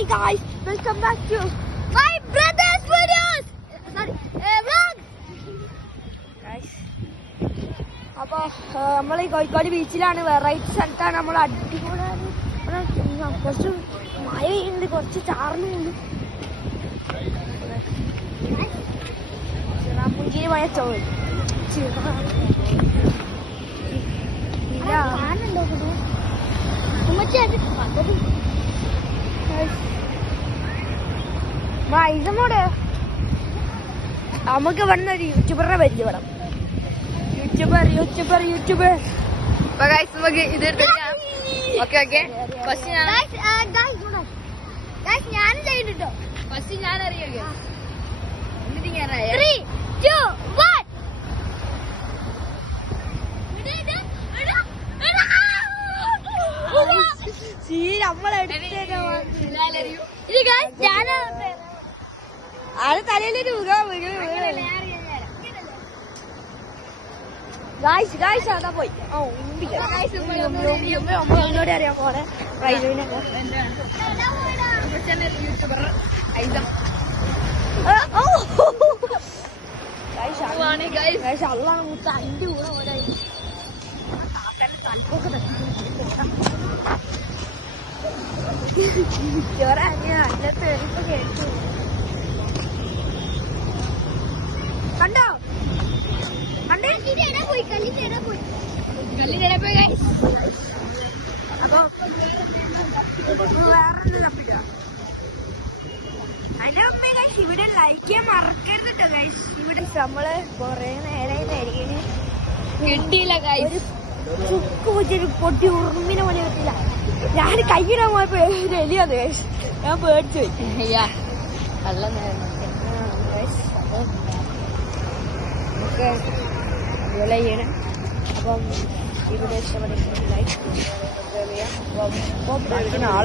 Hi guys, welcome back to my brother's videos. Sorry, vlog. Guys, അപ്പോൾ നമ്മൾ ഈ Kozhikode ബീച്ചിലാണ്. Variety സ്ഥലത്താണ്. നമ്മൾ അടിപൊളിയാണ്. കുറച്ച് മഴ പെയ്യുന്നുണ്ട്, കുറച്ച് ചാർന്നുണ്ട്. ചിറാപ്പുഞ്ചിരി മഴ ചോദിച്ചു ഇതമോടെ നമുക്ക് ഇവിടുന്ന് ഒരു യൂട്യൂബറിനെ പരിചയപ്പെടാം. യൂട്യൂബർ ഞാനും ചെയ്തിട്ടോ. ഫസ്റ്റ് ഞാൻ അറിയോ ആള് തലയിലൊരു അതാ പോയി. നമ്മളോട് അറിയാൻ പോലെ റൈലുവിനെ അള്ളാണ് മുത്ത അഞ്ച് കൂടെ പോലെ കേട്ടു. കണ്ടോ പോയി കല്ലിന്റെ പോയി അപ്പൊ വേറെ തപ്പില്ല. അതിന്റെ അമ്മ ഗൈസ് ഇവിടെ ലൈക്ക് ചെയ്യാൻ മറക്കരുത് കേട്ടോ ഗൈസ്. ഇവിടെ നമ്മള് കൊറേ നേരം കിട്ടിയില്ല ഗൈസ്. ചുക്ക് വെച്ചൊരു പൊട്ടി ഉറുമ്പിനെ പോലെ കിട്ടില്ല. ഞാൻ കയ്യിടാൻ പോയപ്പോ എലിയത് ഗൈസ്. ഞാൻ പേടിച്ചു പോയി. നല്ല നേരം നമുക്ക് അതുപോലെ ചെയ്യണം. അപ്പം ഇവിടെ ഇഷ്ടപ്പെടുന്ന ലൈക്ക് ചെയ്യാം. അപ്പം നാളെ